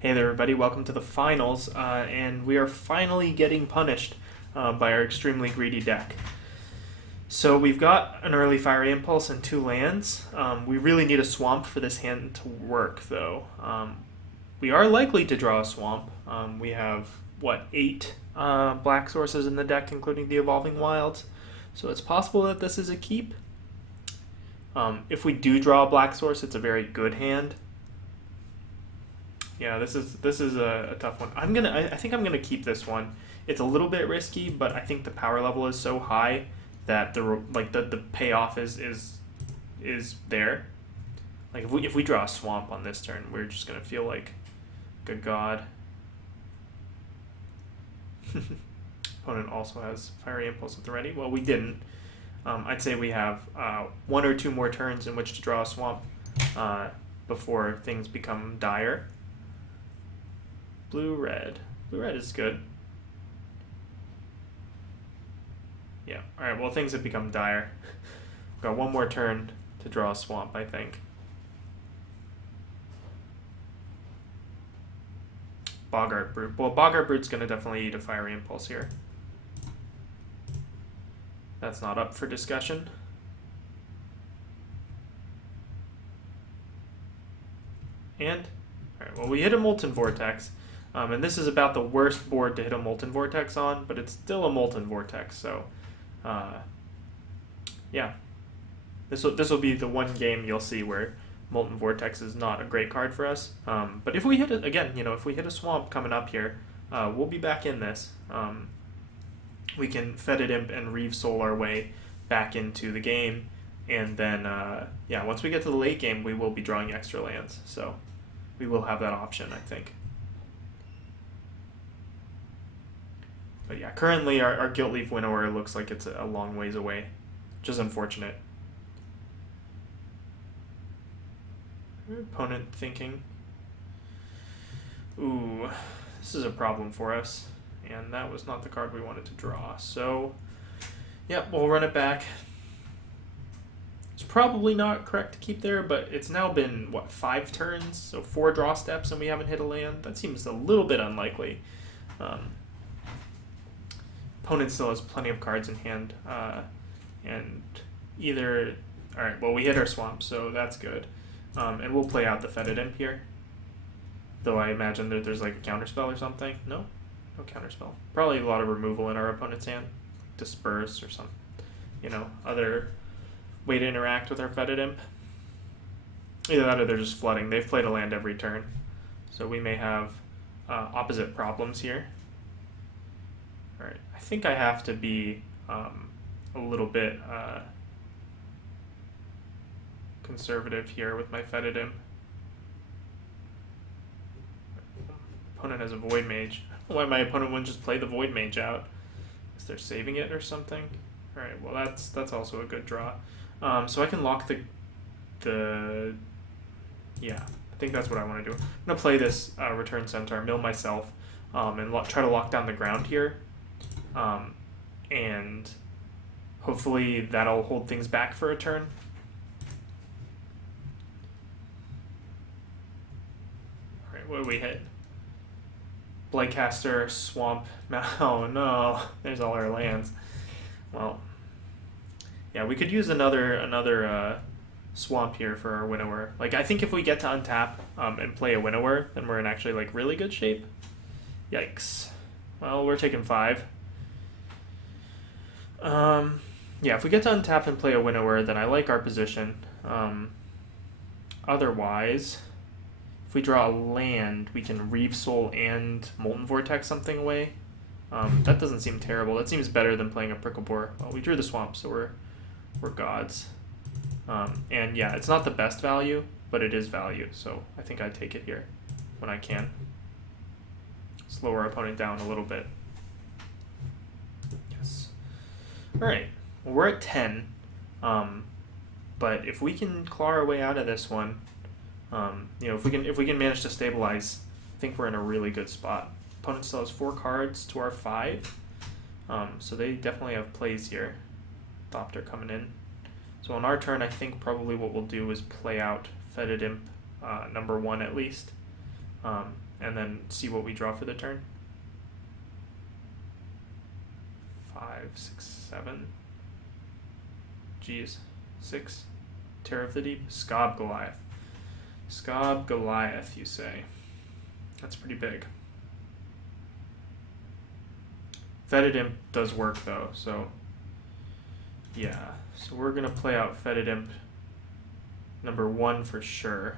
Hey there, everybody. Welcome to the finals, and we are finally getting punished by our extremely greedy deck. So we've got an early Fiery Impulse and 2 lands. We really need a Swamp for this hand to work, though. We are likely to draw a Swamp. We have, 8 black sources in the deck, including the Evolving Wilds. So it's possible that this is a keep. If we do draw a black source, it's a very good hand. Yeah, this is a tough one. I think I'm gonna keep this one. It's a little bit risky, but I think the power level is so high that the payoff is there. Like if we draw a swamp on this turn, we're just gonna feel like good god. Opponent also has Fiery Impulse at the ready. Well, we didn't. I'd say we have 1 or 2 more turns in which to draw a swamp before things become dire. Blue-red. Blue-red is good. Yeah, alright, well, things have become dire. We've got 1 more turn to draw a swamp, I think. Boggart Brute. Well, Boggart Brute's going to definitely eat a Fiery Impulse here. That's not up for discussion. And, alright, well, we hit a Molten Vortex. And this is about the worst board to hit a Molten Vortex on, but it's still a Molten Vortex, so yeah. This will be the one game you'll see where Molten Vortex is not a great card for us. But if we hit it again, if we hit a Swamp coming up here, we'll be back in this. We can Fetid Imp and Reave Soul our way back into the game, and then yeah, once we get to the late game, we will be drawing extra lands, so we will have that option, I think. But yeah, currently our Guiltleaf Winnower looks like it's a long ways away, which is unfortunate. Opponent thinking, ooh, this is a problem for us, and that was not the card we wanted to draw. So, yeah, we'll run it back. It's probably not correct to keep there, but it's now been, 5 turns? So 4 draw steps and we haven't hit a land? That seems a little bit unlikely. Opponent still has plenty of cards in hand, and either... Alright, well, we hit our Swamp, so that's good. And we'll play out the Fetid Imp here. Though I imagine that there's like a counterspell or something. No? No counterspell. Probably a lot of removal in our opponent's hand. Disperse or some, other way to interact with our Fetid Imp. Either that or they're just flooding. They've played a land every turn. So we may have opposite problems here. Alright, I think I have to be a little bit conservative here with my Fetid Imp. Opponent has a Void Mage. I don't know why my opponent wouldn't just play the Void Mage out. Is they're saving it or something? Alright, well that's also a good draw. So I can lock the yeah, I think that's what I want to do. I'm going to play this Return Centaur, mill myself, and try to lock down the ground here. And hopefully that'll hold things back for a turn. Alright, what do we hit? Blightcaster, Swamp. Oh no, there's all our lands. Well, yeah, we could use another Swamp here for our Winnower. Like, I think if we get to untap and play a Winnower, then we're in actually like really good shape. Yikes. Well, we're taking 5. Yeah, if we get to untap and play a Winnower, then I like our position. Otherwise, if we draw a land, we can Reave Soul and Molten Vortex something away. That doesn't seem terrible. That seems better than playing a Prickle Boar. Well, we drew the Swamp, so we're gods. And yeah, it's not the best value, but it is value, so I think I take it here when I can. Slow our opponent down a little bit. Yes. Alright, well, we're at 10, but if we can claw our way out of this one, if we can manage to stabilize, I think we're in a really good spot. Opponent still has 4 cards to our 5, so they definitely have plays here. Thopter coming in. So on our turn, I think probably what we'll do is play out Fetid Imp number 1 at least, and then see what we draw for the turn. 5, 6, 7. Geez. 6. Terror of the Deep. Scob Goliath. Scob Goliath, you say. That's pretty big. Fetid Imp does work though, so yeah. So we're gonna play out Fetid Imp number 1 for sure.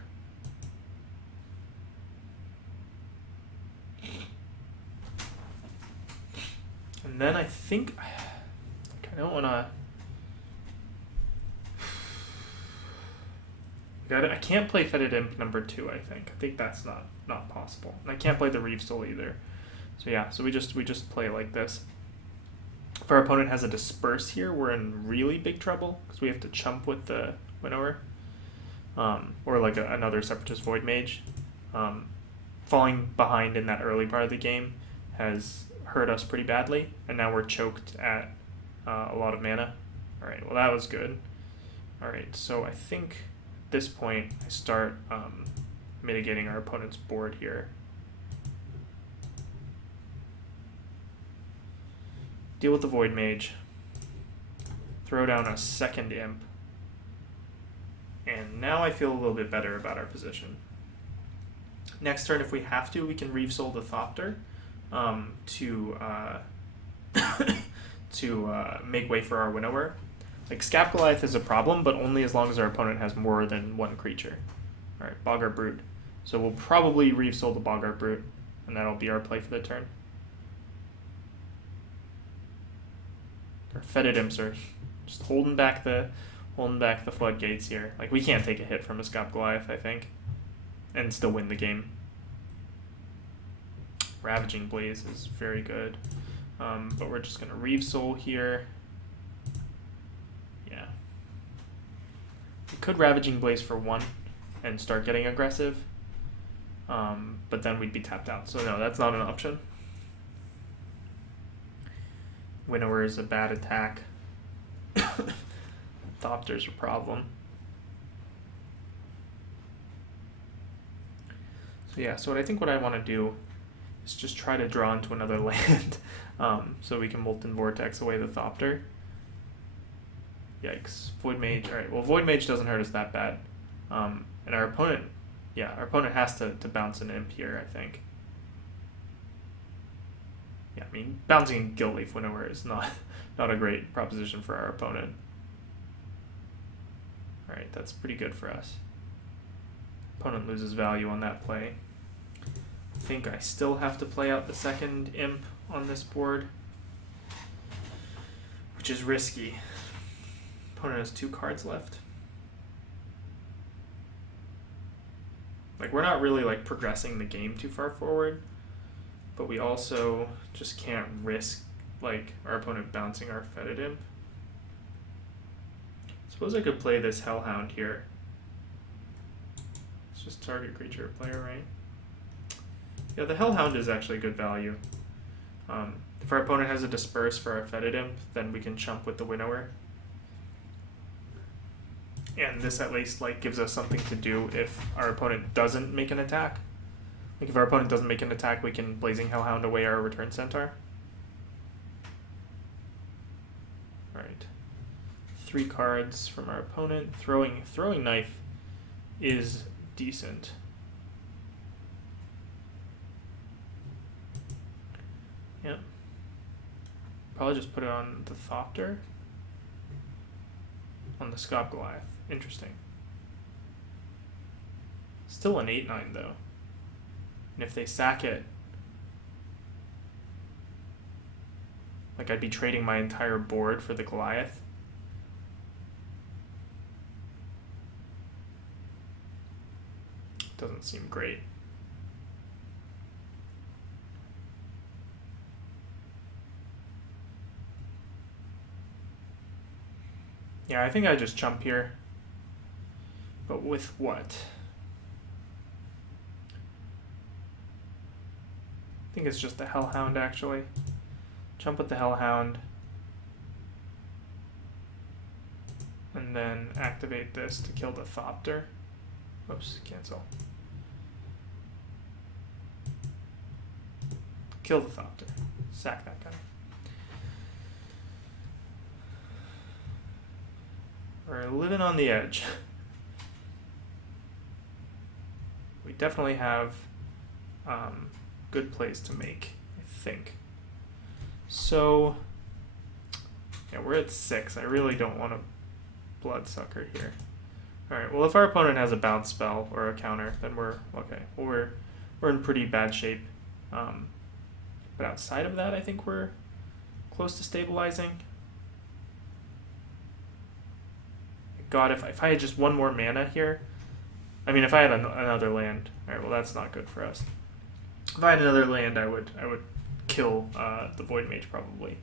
And then I think I don't wanna. I can't play Fetid Imp number 2. I think that's not possible. And I can't play the Reeve Soul either. So yeah, so we just play like this. If our opponent has a Disperse here, we're in really big trouble because we have to chump with the Winnower, or like another Separatist Void Mage. Falling behind in that early part of the game has hurt us pretty badly, and now we're choked at a lot of mana. All right, well that was good. All right, so I think at this point I start mitigating our opponent's board here. Deal with the Void Mage, throw down a second Imp, and now I feel a little bit better about our position. Next turn, if we have to, we can Reeve Soul the Thopter to make way for our Winnower. Like, Scab Goliath is a problem, but only as long as our opponent has more than one creature. Alright, Boggart Brute. So we'll probably Reeve Soul the Boggart Brute, and that'll be our play for the turn. Our Fetid Imps are just holding back the floodgates here. Like, we can't take a hit from a Scab Goliath, I think, and still win the game. Ravaging Blaze is very good, but we're just gonna Reeve Soul here. Yeah, we could Ravaging Blaze for 1 and start getting aggressive, but then we'd be tapped out. So no, that's not an option. Winnower is a bad attack. Thopter's a problem. So yeah, so what I want to do is just try to draw into another land, so we can Molten Vortex away the Thopter. Yikes. Void Mage. Alright, well Void Mage doesn't hurt us that bad. And our opponent has to bounce an Imp here, I think. Yeah, I mean, bouncing Guildleaf Winnower is not a great proposition for our opponent. Alright, that's pretty good for us. Opponent loses value on that play. I think I still have to play out the second Imp on this board, which is risky. Opponent has 2 cards left. Like, we're not really like progressing the game too far forward, but we also just can't risk like our opponent bouncing our Fetid Imp. Suppose I could play this Hellhound here. It's just target creature or player, right? Yeah, the Hellhound is actually good value. If our opponent has a Disperse for our Fetid Imp, then we can chump with the Winnower. And this at least like gives us something to do if our opponent doesn't make an attack. Like, if our opponent doesn't make an attack, we can Blazing Hellhound away our Return Centaur. Alright. 3 cards from our opponent. Throwing Knife is decent. Yep. Probably just put it on the Thopter. On the Scab Goliath. Interesting. Still an 8/9 though. And if they sack it, like, I'd be trading my entire board for the Goliath. Doesn't seem great. Yeah, I think I just jump here. But with what? I think it's just the Hellhound, actually. Jump with the Hellhound. And then activate this to kill the Thopter. Oops, cancel. Kill the Thopter. Sack that guy. We're living on the edge. We definitely have good plays to make, I think. So, yeah, we're at 6. I really don't want a Bloodsucker here. Alright, well if our opponent has a bounce spell or a counter, then we're okay. Well, we're in pretty bad shape. But outside of that, I think we're close to stabilizing. God, if I had just one more mana here, I mean, if I had another land, all right, well that's not good for us. If I had another land, I would kill the Void Mage probably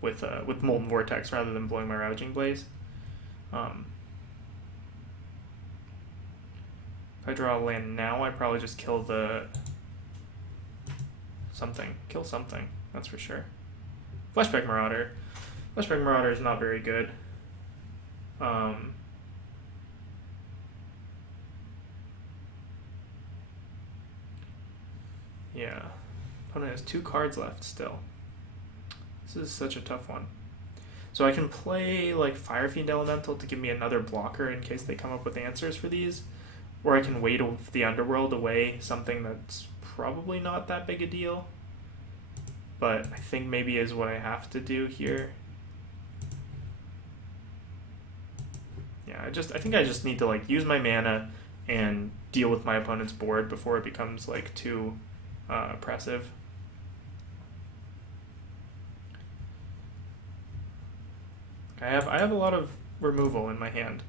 with Molten Vortex rather than blowing my Ravaging Blaze. If I draw a land now, I probably just kill kill something. That's for sure. Flashback Marauder. Flashback Marauder is not very good. Yeah. Opponent has 2 cards left still. This is such a tough one. So I can play like Fire Fiend Elemental to give me another blocker in case they come up with answers for these. Or I can wait the Underworld away, something that's probably not that big a deal. But I think maybe is what I have to do here. Yeah, I think I just need to like use my mana and deal with my opponent's board before it becomes like too oppressive. I have a lot of removal in my hand.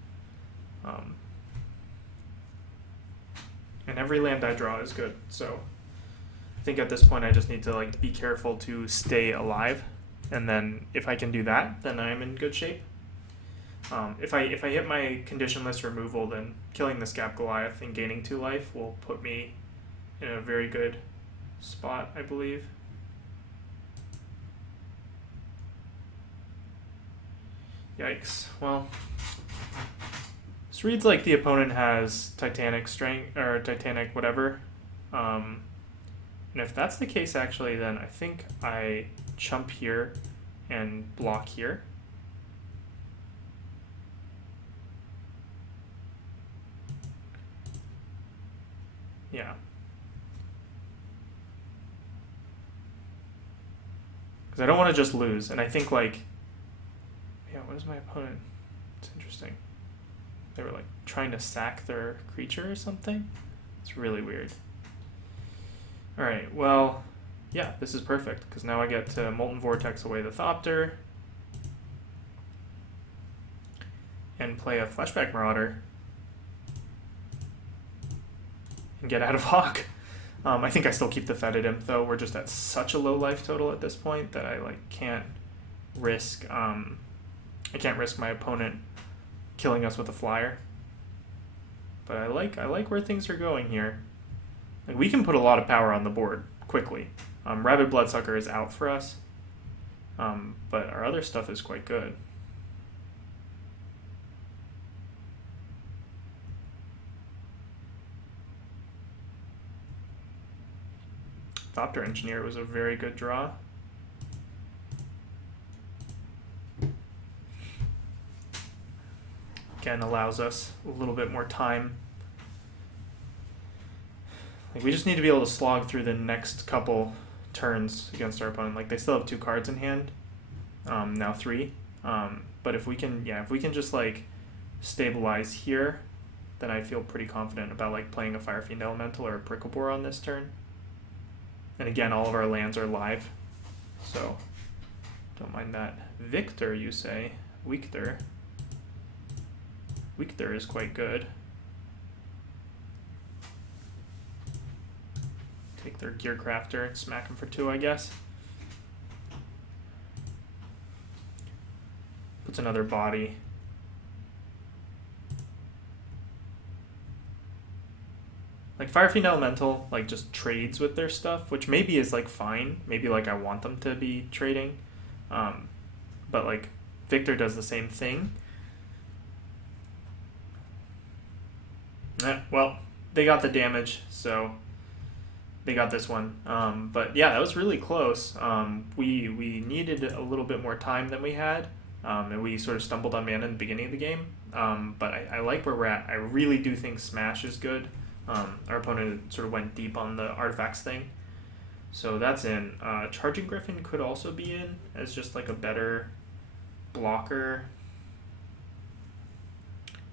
And every land I draw is good, so I think at this point I just need to like be careful to stay alive, and then if I can do that, then I'm in good shape. If I hit my conditionless removal, then killing the Scap Goliath and gaining 2 life will put me in a very good spot, I believe. Yikes. Well, this reads like the opponent has Titanic strength or Titanic whatever. And if that's the case, actually, then I think I chump here and block here. Yeah. Because I don't want to just lose, and I think like, yeah, what is my opponent? It's interesting. They were like trying to sack their creature or something. It's really weird. All right, well, yeah, this is perfect because now I get to Molten Vortex away the Thopter and play a Flashback Marauder and get out of Hawk. I think I still keep the Fetid Imp though. We're just at such a low life total at this point that I like can't risk my opponent killing us with a flyer. But I like where things are going here. Like we can put a lot of power on the board quickly. Rabid Bloodsucker is out for us, but our other stuff is quite good. Thopter Engineer was a very good draw. Again, allows us a little bit more time. Like we just need to be able to slog through the next couple turns against our opponent. Like they still have 2 cards in hand, now 3. But if we can just like stabilize here, then I feel pretty confident about like playing a Fire Fiend Elemental or a Prickle Boar on this turn. And again, all of our lands are live, so don't mind that. Victor, you say? Victor. Victor is quite good. Take their Gear Crafter and smack him for 2, I guess. Puts another body. Like Fire Fiend Elemental like just trades with their stuff, which maybe is like fine. Maybe like I want them to be trading. But like Victor does the same thing. Well, they got the damage, so they got this one. But yeah, that was really close. We needed a little bit more time than we had, and we sort of stumbled on mana in the beginning of the game. But I like where we're at. I really do think Smash is good. Our opponent sort of went deep on the artifacts thing. So that's in. Charging Griffin could also be in as just like a better blocker.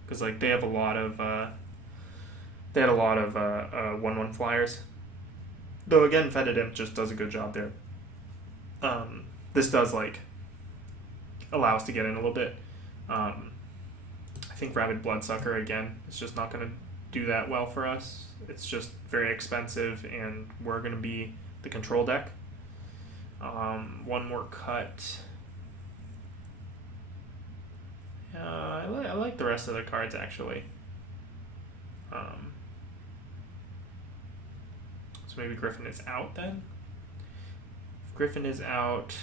Because like they have a lot of they had a lot of 1/1 flyers. Though again, Fetid Imp just does a good job there. This does like allow us to get in a little bit. I think Rabid Bloodsucker again is just not going to do that well for us. It's just very expensive, and we're going to be the control deck. One more cut. I like the rest of the cards actually. So maybe Griffin is out then? If Griffin is out,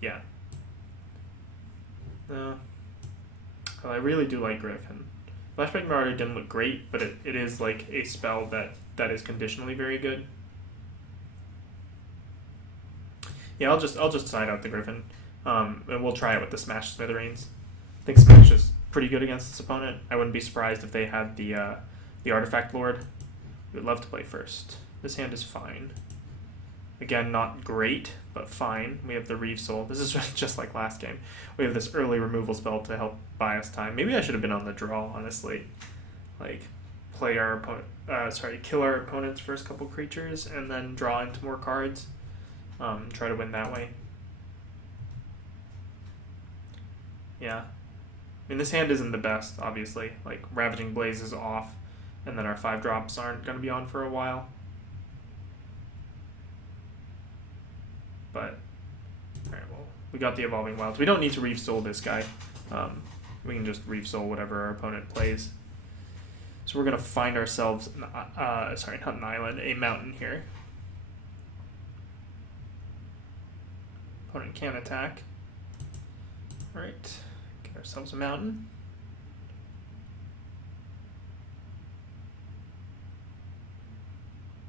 yeah. Well, I really do like Griffin. Flashback Marauder didn't look great, but it is like a spell that is conditionally very good. Yeah, I'll just side out the Griffin. And we'll try it with the Smash Smithereens. I think Smash is pretty good against this opponent. I wouldn't be surprised if they had the Artifact Lord. We would love to play first. This hand is fine. Again, not great, but fine. We have the Reeve Soul. This is just like last game. We have this early removal spell to help buy us time. Maybe I should have been on the draw, honestly. Like, play our opponent, kill our opponent's first couple creatures and then draw into more cards. Try to win that way. Yeah. I mean, this hand isn't the best, obviously. Like, Ravaging Blaze is off, and then our 5-drops aren't going to be on for a while. But, alright, well, we got the Evolving Wilds. We don't need to Reeve Soul this guy. We can just Reeve Soul whatever our opponent plays. So we're going to find ourselves, not an island, a mountain here. Opponent can attack. Alright, get ourselves a mountain.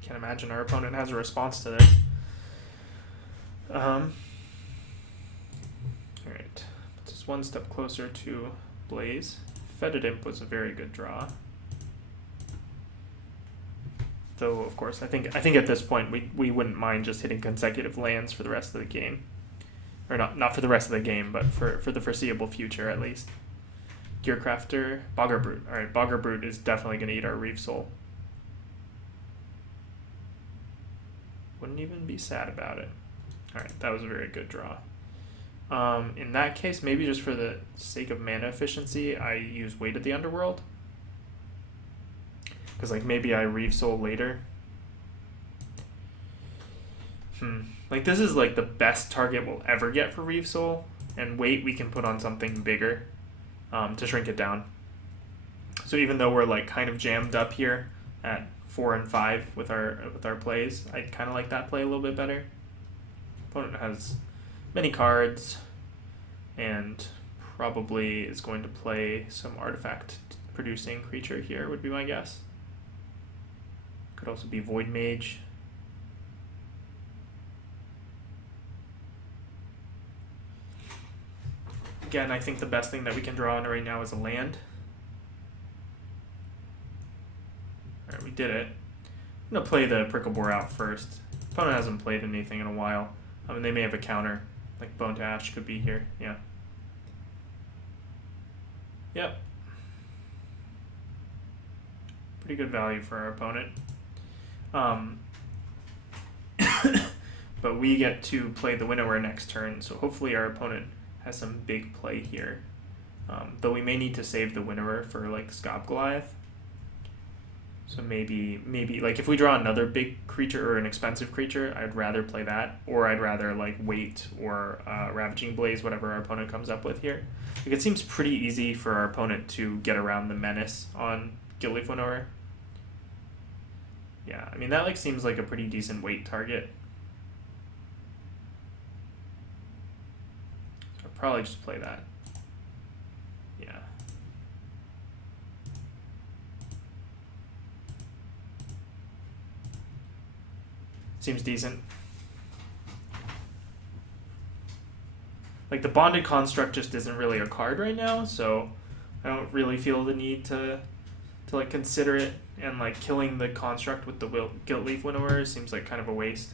Can't imagine our opponent has a response to this. Alright, puts us one step closer to Blaze. Fetid Imp was a very good draw. Though, of course, I think at this point we wouldn't mind just hitting consecutive lands for the rest of the game. Or not for the rest of the game, but for the foreseeable future at least. Gearcrafter, Bogger Brute. Alright, Bogger Brute is definitely going to eat our Reeve Soul. Wouldn't even be sad about it. Alright, that was a very good draw. In that case, maybe just for the sake of mana efficiency, I use Weight of the Underworld. Because like maybe I Reeve Soul later. Like this is like the best target we'll ever get for Reeve Soul, and Weight we can put on something bigger to shrink it down. So even though we're like kind of jammed up here at 4 and 5 with our plays, I kind of like that play a little bit better. Opponent has many cards and probably is going to play some artifact producing creature here, would be my guess. Could also be Void Mage. Again, I think the best thing that we can draw on right now is a land. Alright, we did it. I'm going to play the Prickle Boar out first. Opponent hasn't played anything in a while. I mean, they may have a counter. Like Bone to Ash could be here. Yeah. Yep. Pretty good value for our opponent. But we get to play the Winnower next turn, so hopefully our opponent has some big play here. Though we may need to save the Winnower for like Scop Goliath. So maybe like if we draw another big creature or an expensive creature, I'd rather play that, or I'd rather like Weight or Ravaging Blaze, whatever our opponent comes up with here. Like it seems pretty easy for our opponent to get around the Menace on Guildleaf Winnower. Yeah, I mean that like seems like a pretty decent Weight target. So I'll probably just play that. Yeah. Seems decent. Like, the Bonded Construct just isn't really a card right now, so I don't really feel the need to like consider it, and like killing the construct with the Gilt Leaf Winnower seems like kind of a waste.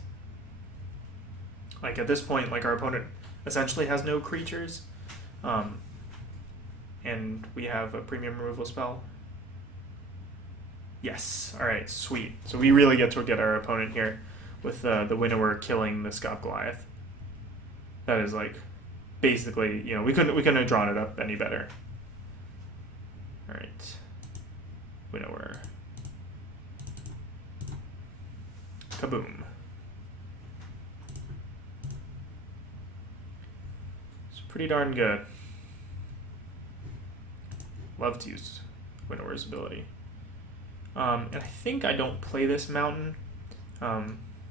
Like, at this point, like, our opponent essentially has no creatures, and we have a premium removal spell. Yes, alright, sweet. So we really get to get our opponent here with the Winnower killing the Scop Goliath. That is, like, basically, you know, we couldn't have drawn it up any better. Alright. Winnower. Kaboom. It's pretty darn good. Love to use Winnower's ability. And I think I don't play this mountain.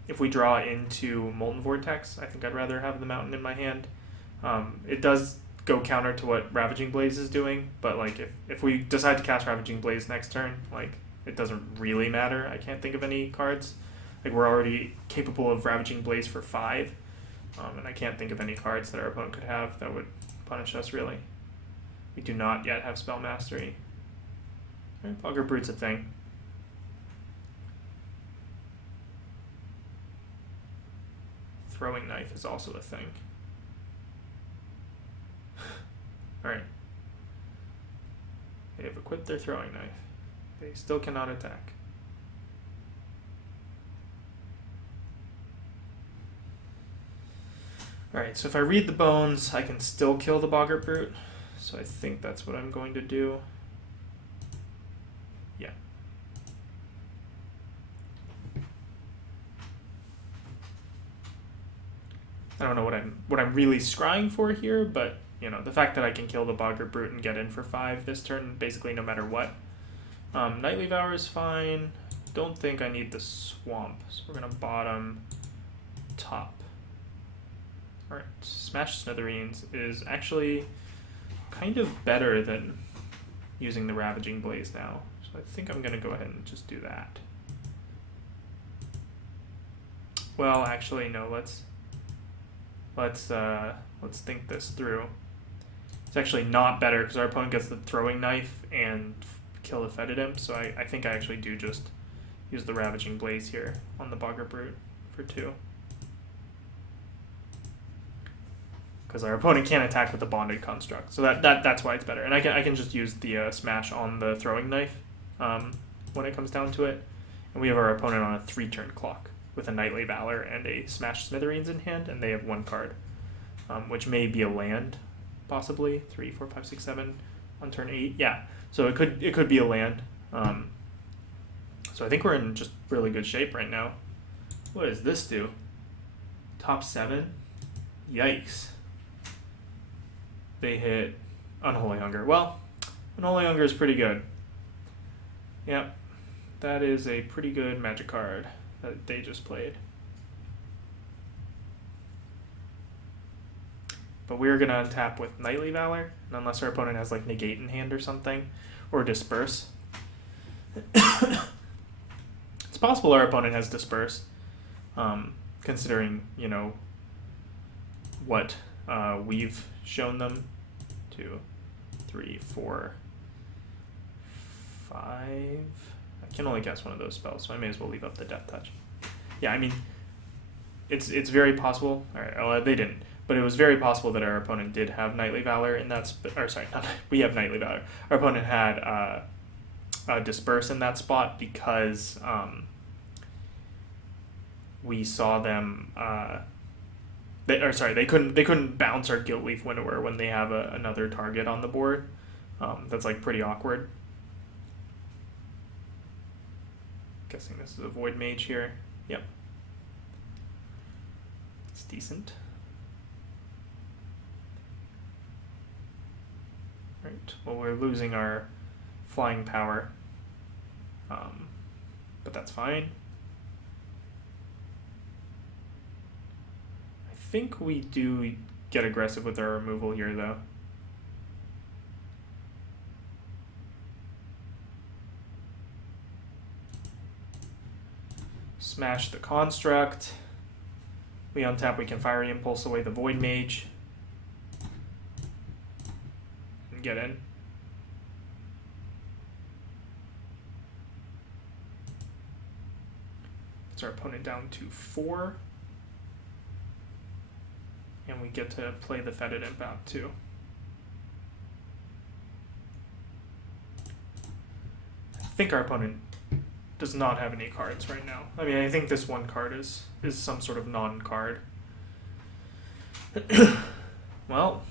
If we draw into Molten Vortex, I think I'd rather have the mountain in my hand. It does go counter to what Ravaging Blaze is doing, but like if we decide to cast Ravaging Blaze next turn, like, it doesn't really matter. I can't think of any cards. Like, we're already capable of Ravaging Blaze for 5, and I can't think of any cards that our opponent could have that would punish us, really. We do not yet have Spell Mastery. Right, Bogger Brute's a thing. Throwing Knife is also a thing. Alright. They have equipped their Throwing Knife. They still cannot attack. Alright, so if I read the bones, I can still kill the Boggart Brute. So I think that's what I'm going to do. Yeah. I don't know what I'm really scrying for here, but you know, the fact that I can kill the Boggart Brute and get in for 5 this turn, basically no matter what. Nightly Vour is fine. Don't think I need the Swamp, so we're gonna bottom top. Alright, Smash Smithereens is actually kind of better than using the Ravaging Blaze now, so I think I'm gonna go ahead and just do that. Well, actually, no. Let's think this through. It's actually not better because our opponent gets the Throwing Knife and kill the Fetid Imp, so I think I actually do just use the Ravaging Blaze here on the Boggart Brute for 2. Because our opponent can't attack with the Bonded Construct, so that's why it's better. And I can just use the Smash on the Throwing Knife when it comes down to it. And we have our opponent on a 3-turn clock with a Knightly Valor and a Smash Smithereens in hand, and they have 1 card, which may be a land, possibly 3, 4, 5, 6, 7 on turn 8. Yeah, so it could be a land. So I think we're in just really good shape right now. What does this do? Top 7? Yikes. They hit Unholy Hunger. Well, Unholy Hunger is pretty good. Yep, that is a pretty good Magic card that they just played. But we're going to untap with Knightly Valor, and unless our opponent has like Negate in hand or something, or Disperse. It's possible our opponent has Disperse, considering, you know, what we've shown them. 2, 3, 4, 5. I can only guess one of those spells, so I may as well leave up the Death Touch. Yeah, I mean, it's very possible. All right, well, they didn't, but it was very possible that our opponent did have Knightly Valor in that. We have Knightly Valor. Our opponent had Disperse in that spot because we saw them. They couldn't bounce our Gilt Leaf Winnower when they have another target on the board. That's like pretty awkward. Guessing this is a Void Mage here. Yep. It's decent. Right. Well, we're losing our flying power, but that's fine. I think we do get aggressive with our removal here, though. smash the construct. We untap, we can Fiery Impulse away the Void Mage. And get in. Puts our opponent down to 4. And we get to play the Fetid Imp out too. I think our opponent does not have any cards right now. I mean, I think this one card is some sort of non-card. Well,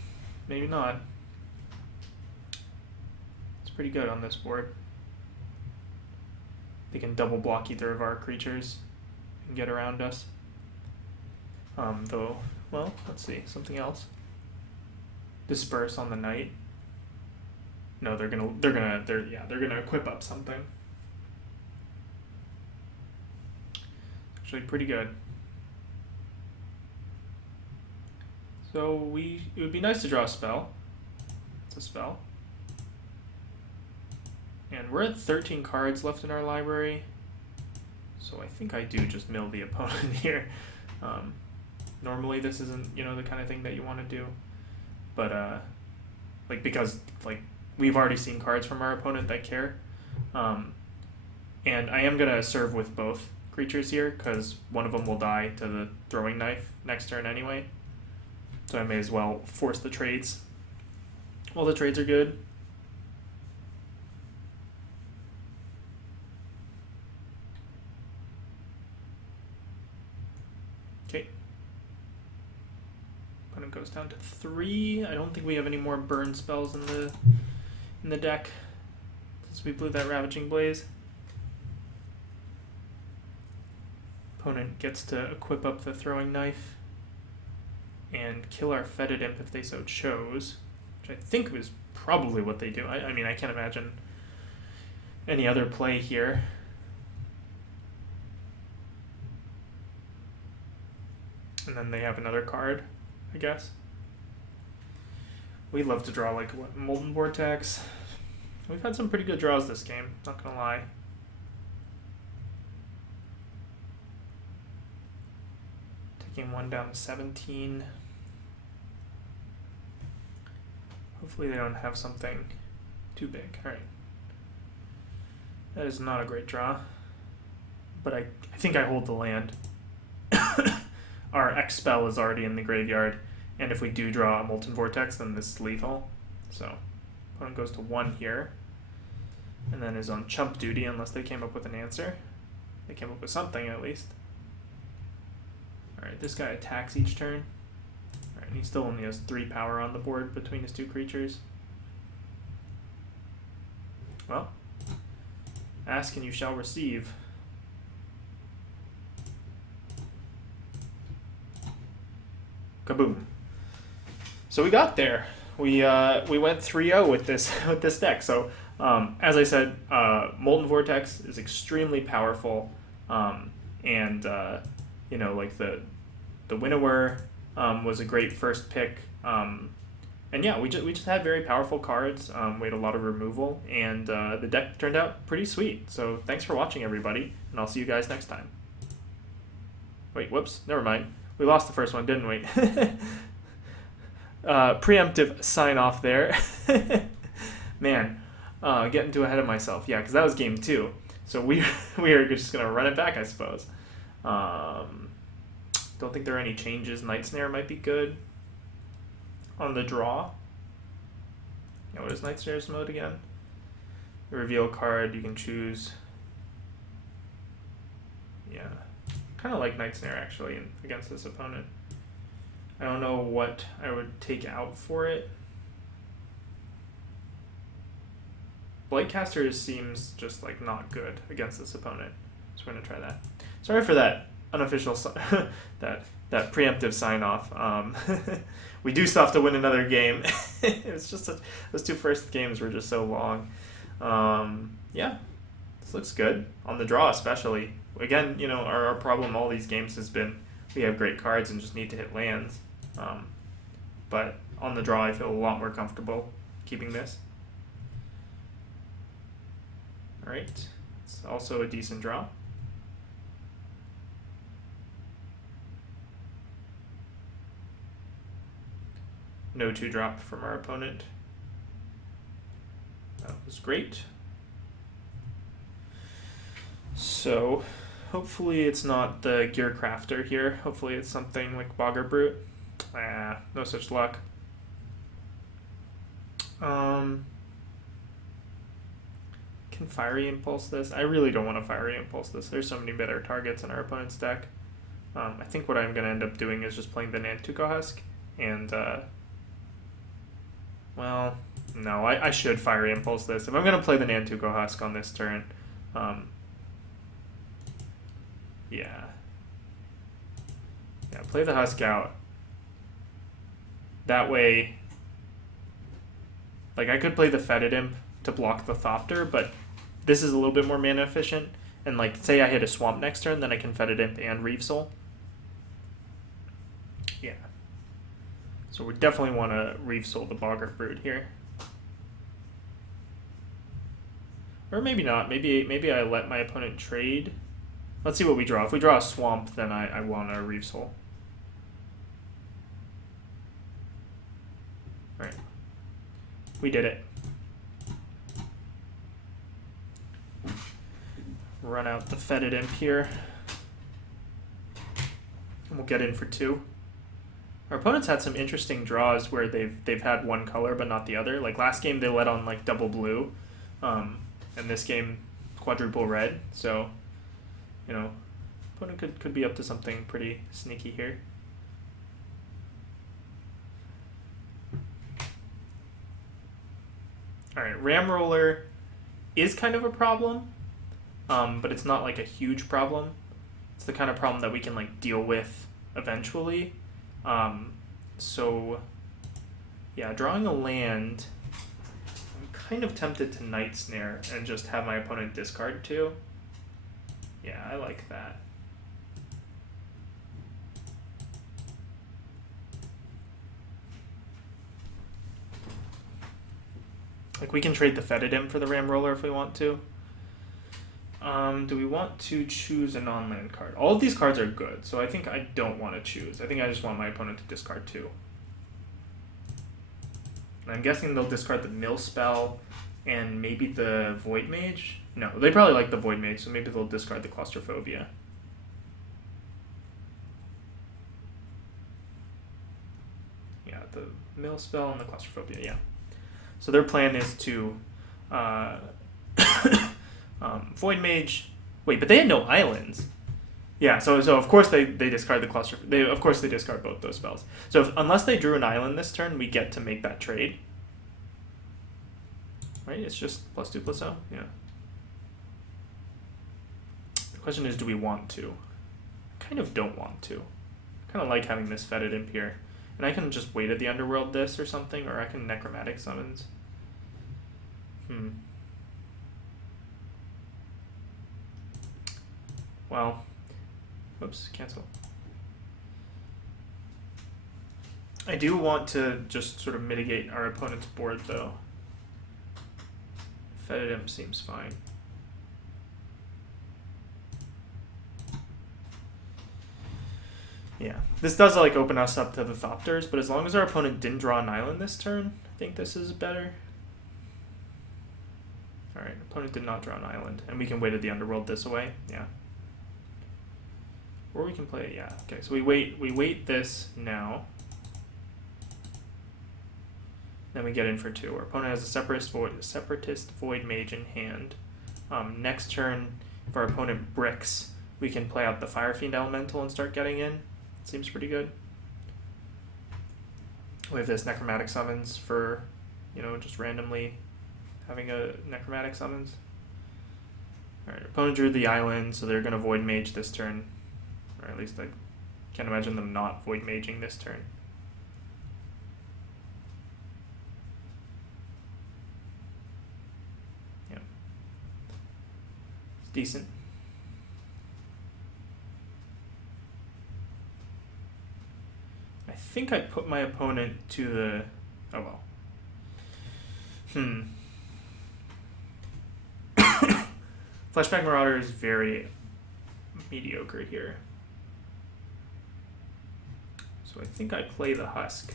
maybe not. It's pretty good on this board. They can double block either of our creatures and get around us. Though, well, let's see, something else. Disperse on the knight. No, they're gonna equip up something. Actually pretty good. So it would be nice to draw a spell. It's a spell. And we're at 13 cards left in our library. So I think I do just mill the opponent here. Normally this isn't, you know, the kind of thing that you want to do. But like, because like we've already seen cards from our opponent that care. And I am gonna serve with both creatures here, because one of them will die to the throwing knife next turn anyway. So I may as well force the trades. Well, the trades are good. Okay. Opponent goes down to 3. I don't think we have any more burn spells in the deck since we blew that Ravaging Blaze. Opponent gets to equip up the throwing knife and kill our Fetid Imp if they so chose, which I think was probably what they do. I mean, I can't imagine any other play here. And then they have another card, I guess. We'd love to draw, like, what, Molten Vortex? We've had some pretty good draws this game, not gonna lie. Taking one down to 17. Hopefully they don't have something too big. Alright. That is not a great draw. But I think I hold the land. Our X spell is already in the graveyard. And if we do draw a Molten Vortex, then this is lethal. So, opponent goes to 1 here. And then is on chump duty unless they came up with an answer. They came up with something at least. Alright, this guy attacks each turn. Alright, he still only has 3 power on the board between his 2 creatures. Well, ask and you shall receive. Kaboom. So we got there. We went 3-0 with this deck. So as I said, Molten Vortex is extremely powerful, and you know, like the Winnower was a great first pick, and yeah, we just had very powerful cards. We had a lot of removal, and the deck turned out pretty sweet. So thanks for watching, everybody, and I'll see you guys next time. Wait, whoops, never mind. We lost the first one, didn't we? Preemptive sign off there. Man, getting too ahead of myself. Yeah, because that was game 2. So we are just going to run it back, I suppose. Don't think there are any changes. Night Snare might be good on the draw. Yeah, what is Night Snare's mode again? The reveal card, you can choose. Yeah. Kind of like Night Snare, actually, against this opponent. I don't know what I would take out for it. Blightcaster seems just like not good against this opponent, so we're gonna try that. Sorry for that unofficial that preemptive sign off. We do still have to win another game. It's just those 2 first games were just so long. Yeah, this looks good on the draw, especially. Again, you know, our problem all these games has been we have great cards and just need to hit lands. But on the draw, I feel a lot more comfortable keeping this. Alright, it's also a decent draw. no 2-drop from our opponent. That was great. So hopefully it's not the Gear Crafter here. Hopefully it's something like Bogger Brute. No such luck. Can Fiery Impulse this? I really don't want to Fiery Impulse this. There's so many better targets in our opponent's deck. I think what I'm going to end up doing is just playing the Nantuko Husk. And, well, no, I should Fiery Impulse this. If I'm going to play the Nantuko Husk on this turn, yeah, play the Husk out. That way, like, I could play the Fetid Imp to block the Thopter, but this is a little bit more mana efficient. And, like, say I hit a Swamp next turn, then I can Fetid Imp and Reave Soul. Yeah. So we definitely want to Reave Soul the Bogger Brute here. Or maybe not. Maybe I let my opponent trade. Let's see what we draw. If we draw a Swamp, then I want to Reave Soul. Alright. We did it. Run out the Fetid Imp here. And we'll get in for 2. Our opponents had some interesting draws where they've had one color but not the other. Like last game they let on like double blue, and this game quadruple red. So, you know, opponent could be up to something pretty sneaky here. All right, Ram Roller is kind of a problem, but it's not like a huge problem. It's the kind of problem that we can like deal with eventually. So, yeah, drawing a land, I'm kind of tempted to Night Snare and just have my opponent discard 2. Yeah, I like that. Like, we can trade the Fetid Imp for the Ram Roller if we want to. Do we want to choose a non-land card? All of these cards are good, so I think I don't want to choose. I think I just want my opponent to discard 2. And I'm guessing they'll discard the Mill Spell and maybe the Void Mage. No, they probably like the Void Mage, so maybe they'll discard the Claustrophobia. Yeah, the Mill Spell and the Claustrophobia, yeah. So their plan is to Void Mage. Wait, but they had no islands. Yeah, so of course they discard the Claustrophobia. Of course they discard both those spells. So unless they drew an island this turn, we get to make that trade. Right? It's just +2/+0. Yeah. The question is, do we want to? I kind of don't want to. I kind of like having this Fetid Imp here. And I can just wait at the Underworld this or something, or I can Necromantic Summons. Well, oops, cancel. I do want to just sort of mitigate our opponent's board, though. Fetid Imp seems fine. Yeah, this does like open us up to the Thopters, but as long as our opponent didn't draw an island this turn, I think this is better. Alright, opponent did not draw an island, and we can wait at the Underworld this away, yeah. Or we can play, yeah, okay, so we wait this now. Then we get in for 2. Our opponent has a Separatist Void Mage in hand. Next turn, if our opponent bricks, we can play out the Fire Fiend Elemental and start getting in. Seems pretty good. We have this Necromantic Summons for, you know, just randomly having a Necromantic Summons. Alright, opponent drew the island, so they're going to Void Mage this turn. Or at least I can't imagine them not Void Maging this turn. Yeah. It's decent. I think I put my opponent to the... Oh well. Flashback Marauder is very mediocre here. So I think I play the Husk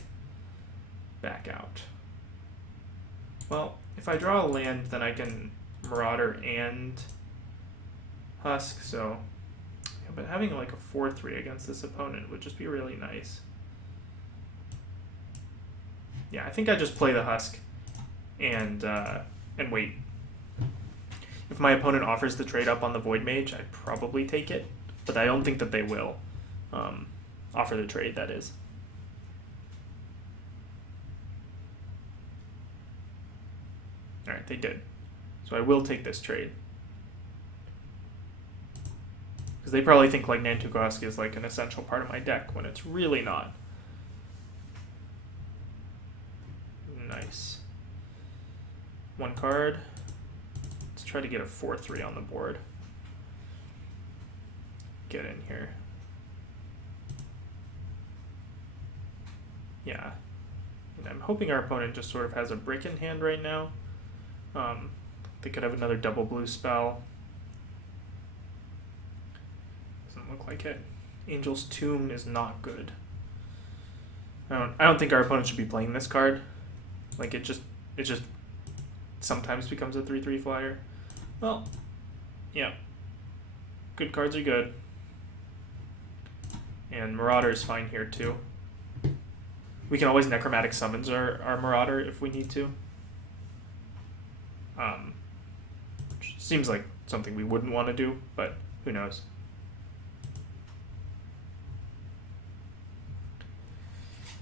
back out. Well, if I draw a land, then I can Marauder and Husk, so... Yeah, but having like a 4-3 against this opponent would just be really nice. Yeah, I think I just play the Husk and wait. If my opponent offers the trade up on the Void Mage, I'd probably take it, but I don't think that they will offer the trade, that is. Alright, they did. So I will take this trade. Because they probably think like Nantuko Husk is like an essential part of my deck when it's really not. Nice. One card. Let's try to get a 4-3 on the board. Get in here. Yeah. And I'm hoping our opponent just sort of has a brick in hand right now. They could have another double blue spell. Doesn't look like it. Angel's Tomb is not good. I don't think our opponent should be playing this card. Like it just sometimes becomes a 3/3 flyer. Well, yeah. Good cards are good. And Marauder is fine here too. We can always Necromantic Summons our Marauder if we need to. Which seems like something we wouldn't want to do, but who knows.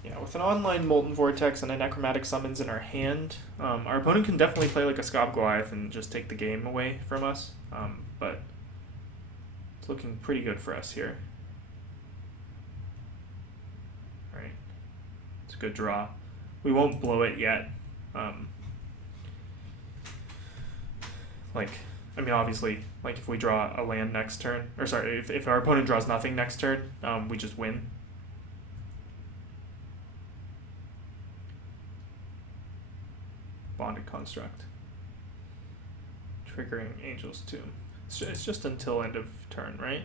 Yeah, with an online Molten Vortex and a Necromantic Summons in our hand, our opponent can definitely play like a Scab Goliath and just take the game away from us, but it's looking pretty good for us here. Alright, it's a good draw. We won't blow it yet. I mean, obviously, like if we draw a land next turn, or sorry, if our opponent draws nothing next turn, we just win. Bonded Construct. Triggering Angel's Tomb. It's just until end of turn, right?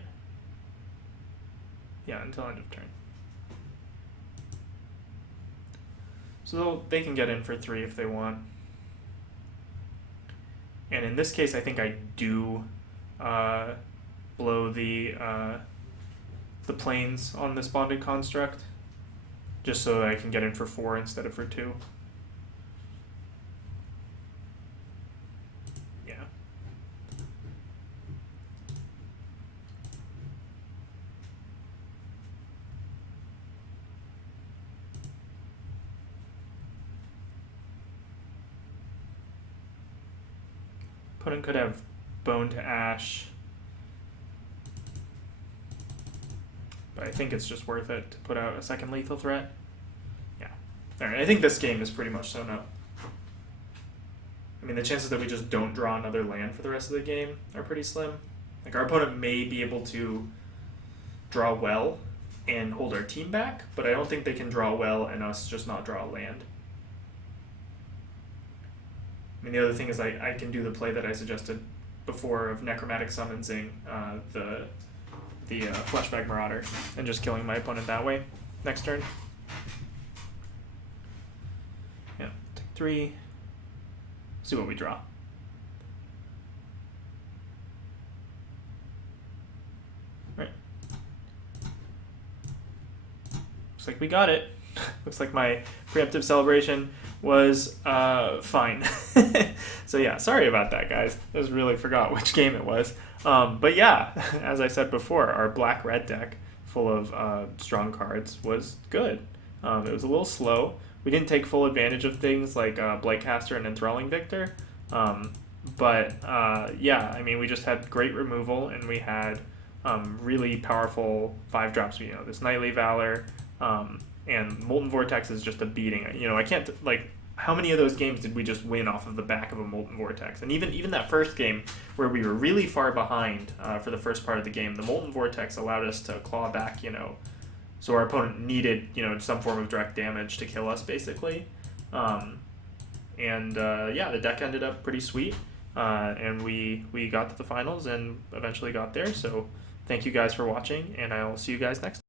Yeah, until end of turn. So they can get in for 3 if they want. And in this case, I think I do blow the planes on this Bonded Construct, just so that I can get in for 4 instead of for 2. Yeah. Opponent could have Bone to Ash, but I think it's just worth it to put out a second lethal threat. Yeah. Alright, I think this game is pretty much sewn up. I mean, the chances that we just don't draw another land for the rest of the game are pretty slim. Like, our opponent may be able to draw well and hold our team back, but I don't think they can draw well and us just not draw a land. I mean, the other thing is I can do the play that I suggested before of Necromantic Summonsing the Fleshbag Marauder and just killing my opponent that way next turn. Yeah, take 3. See what we draw. Right. Looks like we got it. Looks like my preemptive celebration was fine. So yeah, sorry about that, guys. I just really forgot which game it was. But yeah, as I said before, our black-red deck full of strong cards was good. It was a little slow. We didn't take full advantage of things like Blightcaster and Enthralling Victor. But yeah, I mean, we just had great removal, and we had really powerful 5-drops, you know, this Knightly Valor, and Molten Vortex is just a beating. You know, I can't, like, how many of those games did we just win off of the back of a Molten Vortex? And even that first game where we were really far behind for the first part of the game, the Molten Vortex allowed us to claw back, you know, so our opponent needed, you know, some form of direct damage to kill us, basically. Yeah, the deck ended up pretty sweet, and we got to the finals and eventually got there. So thank you guys for watching, and I'll see you guys next time.